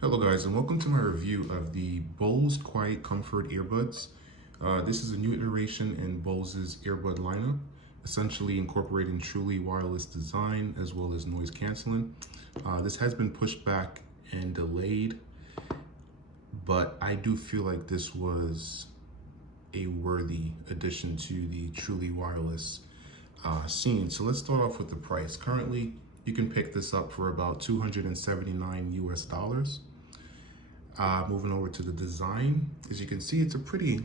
Hello guys, and welcome to my review of the Bose QuietComfort earbuds. This is a new iteration in Bose's earbud lineup, essentially incorporating truly wireless design as well as noise canceling. This has been pushed back and delayed, but I do feel like this was a worthy addition to the truly wireless scene. So let's start off with the price. Currently, you can pick this up for about 279 US dollars. Moving over to the design, as you can see, it's a pretty,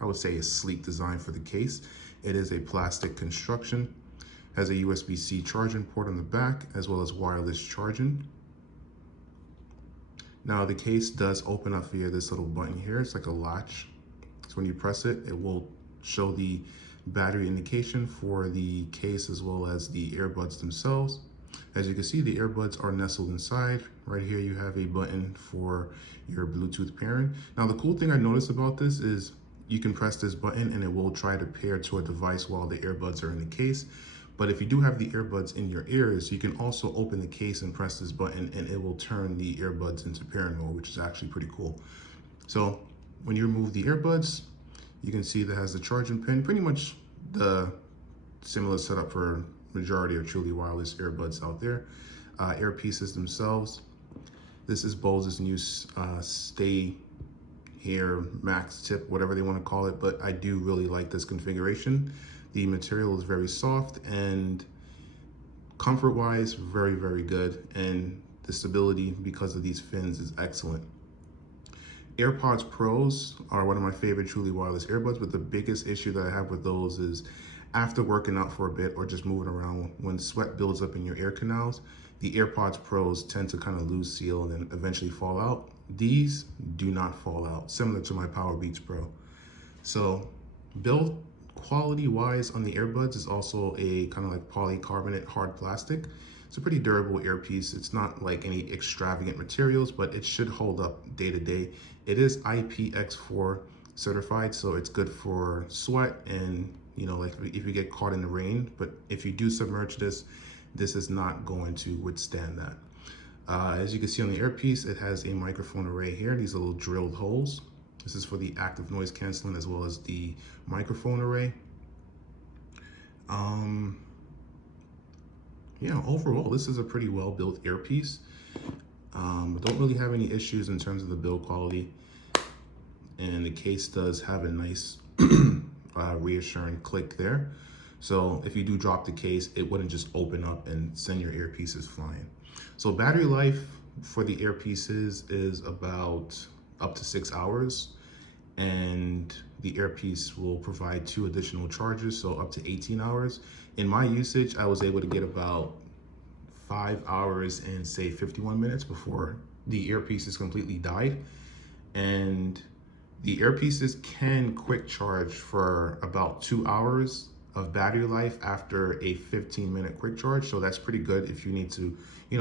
I would say, a sleek design for the case. It is a plastic construction, has a USB-C charging port on the back, as well as wireless charging. Now the case does open up via this little button here. It's like a latch. So when you press it, it will show the battery indication for the case as well as the earbuds themselves. As you can see, the earbuds are nestled inside. Right here, you have a button for your Bluetooth pairing. Now, the cool thing I noticed about this is you can press this button and it will try to pair to a device while the earbuds are in the case. But if you do have the earbuds in your ears, you can also open the case and press this button and it will turn the earbuds into pairing mode, which is actually pretty cool. So when you remove the earbuds, you can see that has the charging pin, pretty much the similar setup for majority of truly wireless earbuds out there. Earpieces themselves. This is Bose's new Stay Here Max tip, whatever they want to call it, but I do really like this configuration. The material is very soft and comfort-wise, very, very good. And the stability because of these fins is excellent. AirPods Pros are one of my favorite truly wireless earbuds, but the biggest issue that I have with those is after working out for a bit or just moving around, when sweat builds up in your ear canals, the AirPods Pros tend to kind of lose seal and then eventually fall out. These do not fall out, similar to my Powerbeats Pro. So build quality wise on the earbuds is also a kind of like polycarbonate hard plastic. It's a pretty durable earpiece. It's not like any extravagant materials, but it should hold up day to day. It is IPX4 certified, so it's good for sweat and like if you get caught in the rain. But if you do submerge this, this is not going to withstand that. As you can see on the earpiece, it has a microphone array here. These little drilled holes. This is for the active noise canceling as well as the microphone array. Yeah, overall, this is a pretty well-built earpiece. Don't really have any issues in terms of the build quality. And the case does have a nice reassuring click there. So if you do drop the case, it wouldn't just open up and send your earpieces flying. So battery life for the earpieces is about up to 6 hours. And the earpiece will provide 2 additional charges, so up to 18 hours. In my usage, I was able to get about 5 hours and say 51 minutes before the earpieces completely died. And the earpieces can quick charge for about 2 hours of battery life after a 15-minute quick charge. So that's pretty good if you need to,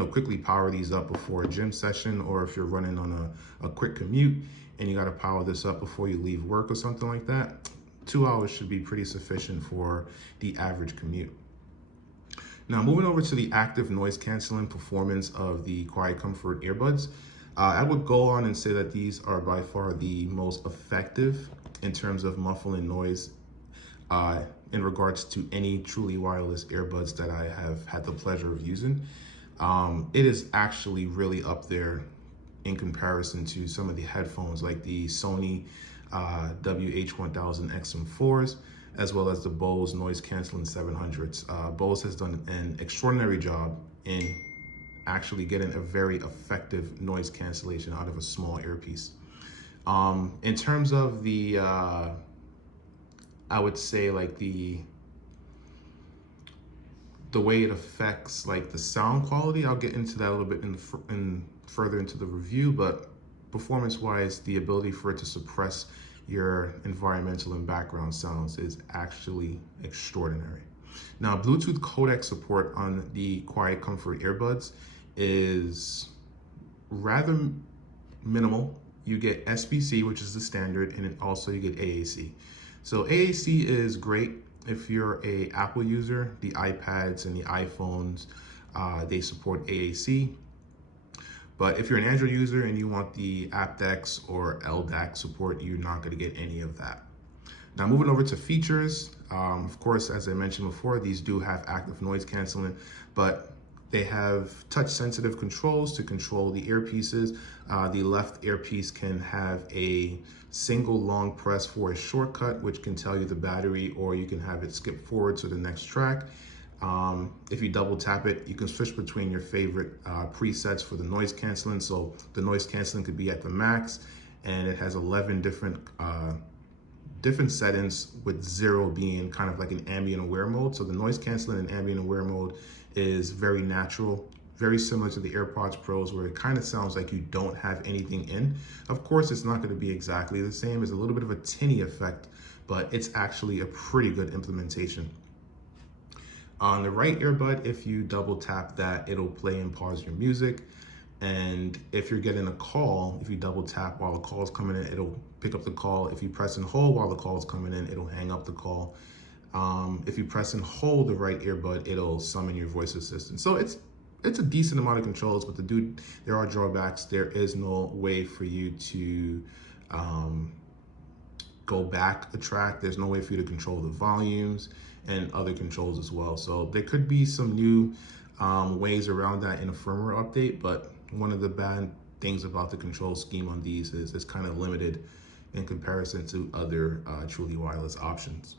quickly power these up before a gym session, or if you're running on a quick commute and you got to power this up before you leave work or something like that. 2 hours should be pretty sufficient for the average commute. Now, moving over to the active noise canceling performance of the QuietComfort earbuds, I would go on and say that these are by far the most effective in terms of muffling noise in regards to any truly wireless earbuds that I have had the pleasure of using. It is actually really up there in comparison to some of the headphones like the Sony WH-1000 XM4s, as well as the Bose noise canceling 700s. Bose has done an extraordinary job in actually getting a very effective noise cancellation out of a small earpiece. In terms of the, I would say like the way it affects like the sound quality, I'll get into that a little bit in further into the review, but performance-wise, the ability for it to suppress your environmental and background sounds is actually extraordinary. Now, Bluetooth codec support on the QuietComfort earbuds is rather minimal. You get SBC, which is the standard, and then also you get AAC. So AAC is great if you're a Apple user. The iPads and the iPhones, they support AAC. But if you're an Android user and you want the aptX or LDAC support, you're not going to get any of that. Now moving over to features, of course, as I mentioned before, these do have active noise canceling, but they have touch sensitive controls to control the earpieces. The left earpiece can have a single long press for a shortcut, which can tell you the battery, or you can have it skip forward to the next track. If you double tap it, you can switch between your favorite presets for the noise canceling. So the noise canceling could be at the max, and it has 11 different settings, with 0 being kind of like an ambient aware mode. So the noise canceling and ambient aware mode is very natural, very similar to the AirPods Pros, where it kind of sounds like you don't have anything in. Of course, it's not going to be exactly the same. It's a little bit of a tinny effect, but it's actually a pretty good implementation. On the right earbud, if you double tap that, it'll play and pause your music. And if you're getting a call, if you double tap while the call is coming in, it'll pick up the call. If you press and hold while the call is coming in, it'll hang up the call. If you press and hold the right earbud, it'll summon your voice assistant. So it's a decent amount of controls, but there are drawbacks. There is no way for you to go back a track. There's no way for you to control the volumes and other controls as well. So there could be some new ways around that in a firmware update, but one of the bad things about the control scheme on these is it's kind of limited in comparison to other truly wireless options.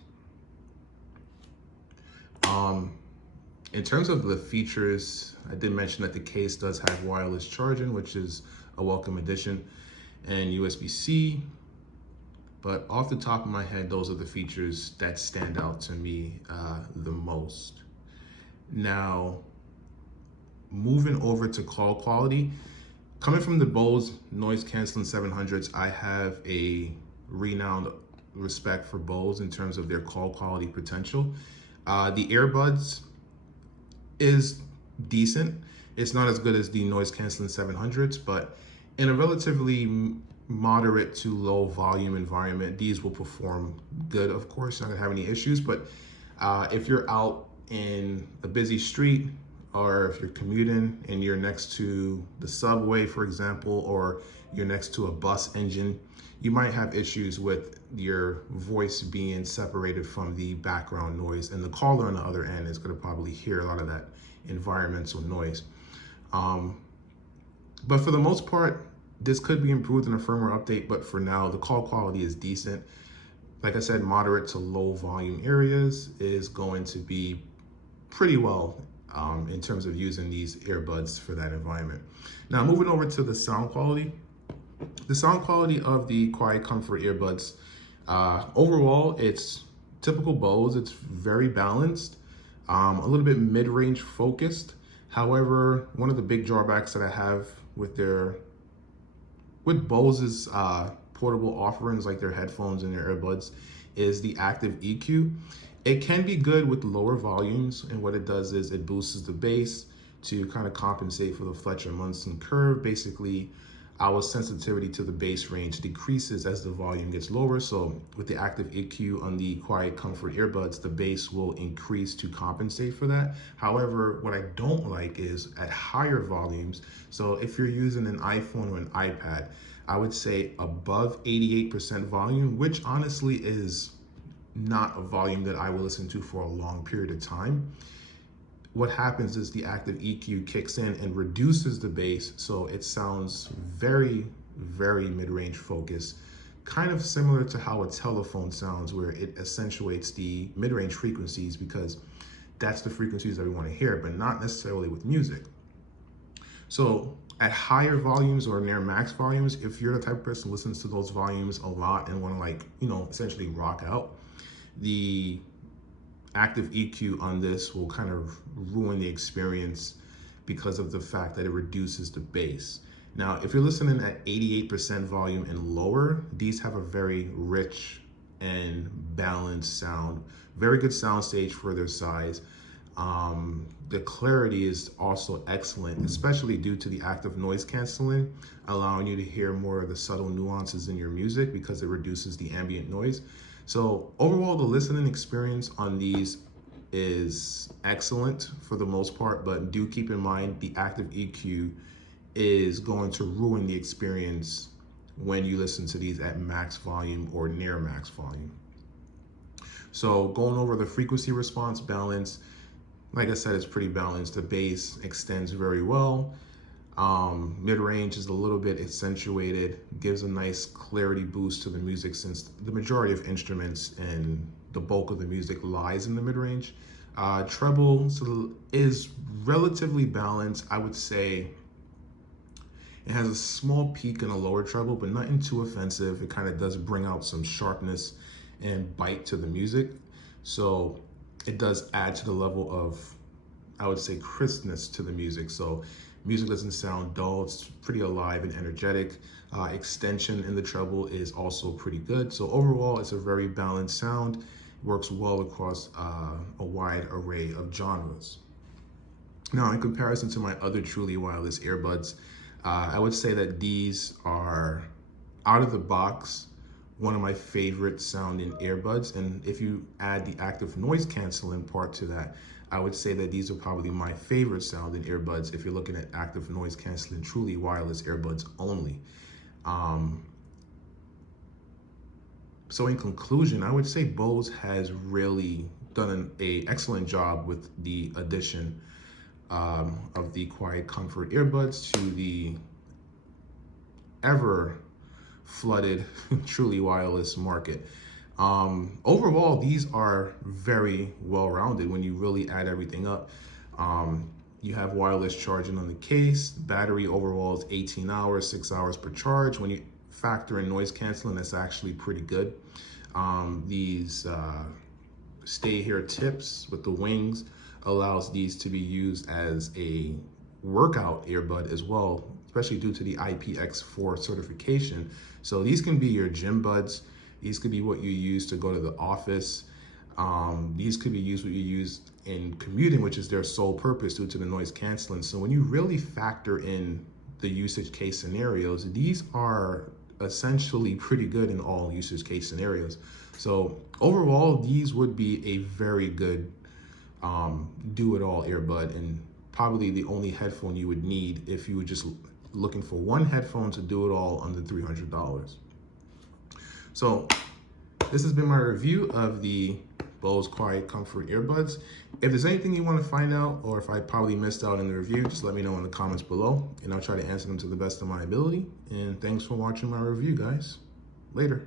In terms of the features, I did mention that the case does have wireless charging, which is a welcome addition, and USB-C. But off the top of my head, those are the features that stand out to me the most. Now, moving over to call quality, coming from the Bose noise canceling 700s, I have a renowned respect for Bose in terms of their call quality potential. The Earbuds is decent. It's not as good as the noise canceling 700s, but in a relatively moderate to low volume environment, these will perform good. Of course, you're not gonna have any issues, but if you're out in a busy street, or if you're commuting and you're next to the subway, for example, or you're next to a bus engine, you might have issues with your voice being separated from the background noise, and the caller on the other end is going to probably hear a lot of that environmental noise. But for the most part, this could be improved in a firmware update, but for now, the call quality is decent. Like I said, moderate to low volume areas is going to be pretty well in terms of using these earbuds for that environment. Now, moving over to the sound quality. The sound quality of the QuietComfort earbuds, overall, it's typical Bose. It's very balanced, a little bit mid-range focused. However, one of the big drawbacks that I have with Bose's portable offerings, like their headphones and their earbuds, is the active EQ. It can be good with lower volumes, and what it does is it boosts the bass to kind of compensate for the Fletcher-Munson curve. Basically, our sensitivity to the bass range decreases as the volume gets lower. So with the active EQ on the QuietComfort earbuds, the bass will increase to compensate for that. However, what I don't like is at higher volumes. So if you're using an iPhone or an iPad, I would say above 88% volume, which honestly is not a volume that I will listen to for a long period of time. What happens is the active EQ kicks in and reduces the bass, so it sounds very, very mid-range focused, kind of similar to how a telephone sounds, where it accentuates the mid-range frequencies because that's the frequencies that we want to hear, but not necessarily with music. So at higher volumes or near max volumes, if you're the type of person who listens to those volumes a lot and want to essentially rock out, the active EQ on this will kind of ruin the experience because of the fact that it reduces the bass. Now, if you're listening at 88% volume and lower, these have a very rich and balanced sound, very good sound stage for their size. The clarity is also excellent, especially due to the active noise canceling, allowing you to hear more of the subtle nuances in your music because it reduces the ambient noise. So overall, the listening experience on these is excellent for the most part, but do keep in mind the active EQ is going to ruin the experience when you listen to these at max volume or near max volume. So going over the frequency response balance, like I said, it's pretty balanced. The bass extends very well. Mid-range is a little bit accentuated, gives a nice clarity boost to the music since the majority of instruments and the bulk of the music lies in the mid-range. Treble is relatively balanced. I would say it has a small peak and a lower treble, but nothing too offensive. It kind of does bring out some sharpness and bite to the music. So it does add to the level of, I would say, crispness to the music. So music doesn't sound dull, it's pretty alive and energetic. Extension in the treble is also pretty good. So overall, it's a very balanced sound. Works well across a wide array of genres. Now, in comparison to my other truly wireless earbuds, I would say that these are out of the box one of my favorite sounding earbuds. And if you add the active noise canceling part to that, I would say that these are probably my favorite sounding earbuds if you're looking at active noise canceling, truly wireless earbuds only. So in conclusion, I would say Bose has really done an excellent job with the addition of the QuietComfort earbuds to the ever flooded truly wireless market. Overall, these are very well-rounded when you really add everything up. You have wireless charging on the case. The battery overall is 18 hours, 6 hours per charge. When you factor in noise canceling, that's actually pretty good. These stay here tips with the wings allows these to be used as a workout earbud as well, especially due to the IPX4 certification. So these can be your gym buds. These could be what you use to go to the office. These could be used what you use in commuting, which is their sole purpose due to the noise canceling. So when you really factor in the usage case scenarios, these are essentially pretty good in all usage case scenarios. So overall, these would be a very good do-it-all earbud, and probably the only headphone you would need if you were just looking for one headphone to do it all under $300. So this has been my review of the Bose QuietComfort earbuds. If there's anything you want to find out, or if I probably missed out in the review, just let me know in the comments below, and I'll try to answer them to the best of my ability. And thanks for watching my review, guys. Later.